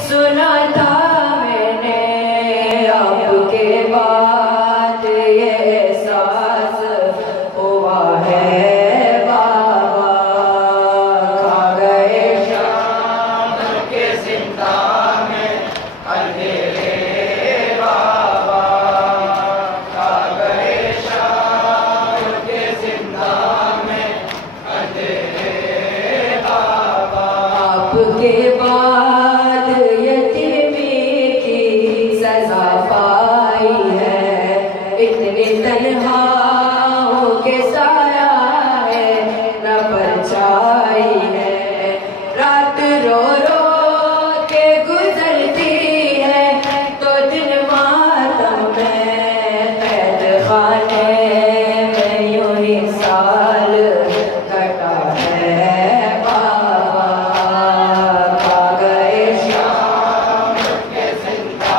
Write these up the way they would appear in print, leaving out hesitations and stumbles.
सुना था मैंने आपके बाद ये एहसास हुआ है बाबा। खा गए शाम के जिंदा में अंधेरे बाबा। खा गए शाम के जिंदा में अंधेरे बाबा। आपके बाद यतीमी की सजा पाई है, इतने तन्हा होके साया है न परछाई है। रात रो रो के गुजरती है तो दिन मातम में कैद खाने में यूं ही साल कटा है बाबा। खा गए शाम के जिंदा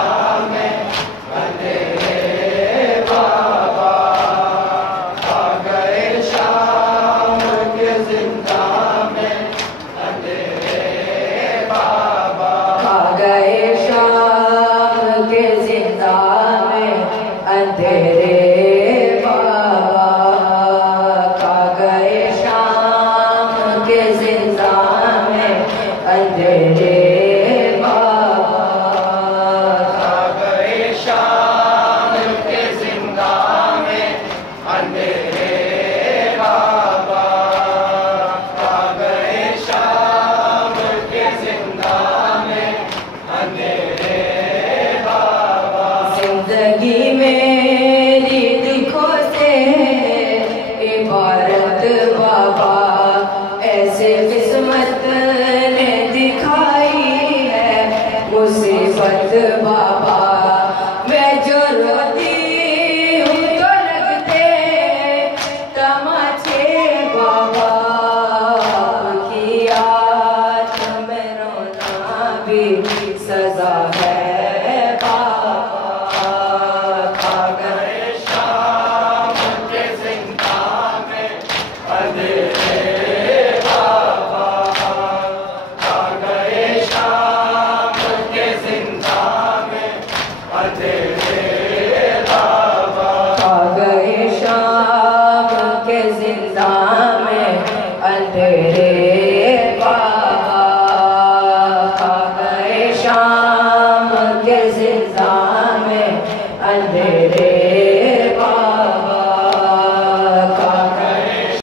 में अंधेरे बाबा। खा गए शाम के जिंदा में अंधेरे बाबा। खा गए शाम के जिंदा में अंधेरे बाबा। खा गए शाम के जिंदा में अंधेरे बाबा। खा गए शाम के जिंदा में अंधेरे बाबा। खा गए शाम के जिंदा में अंधेरे बाबा। जिंदगी मेरी दुखों से इबारत बाबा, ऐसे किस्मत ने दिखाई है मुसीबत बाबा। मैं जो रोती हूँ तो लगते तमाचे बाबा। आपकी याद में रोना भी सजा है बाबा। खा गए शाम के जिंदा में अंधेरे बाबा। खा गए शाम के जिंदा में अंधेरे बाबा। खा गए शाम के जिंदा में अंधेरे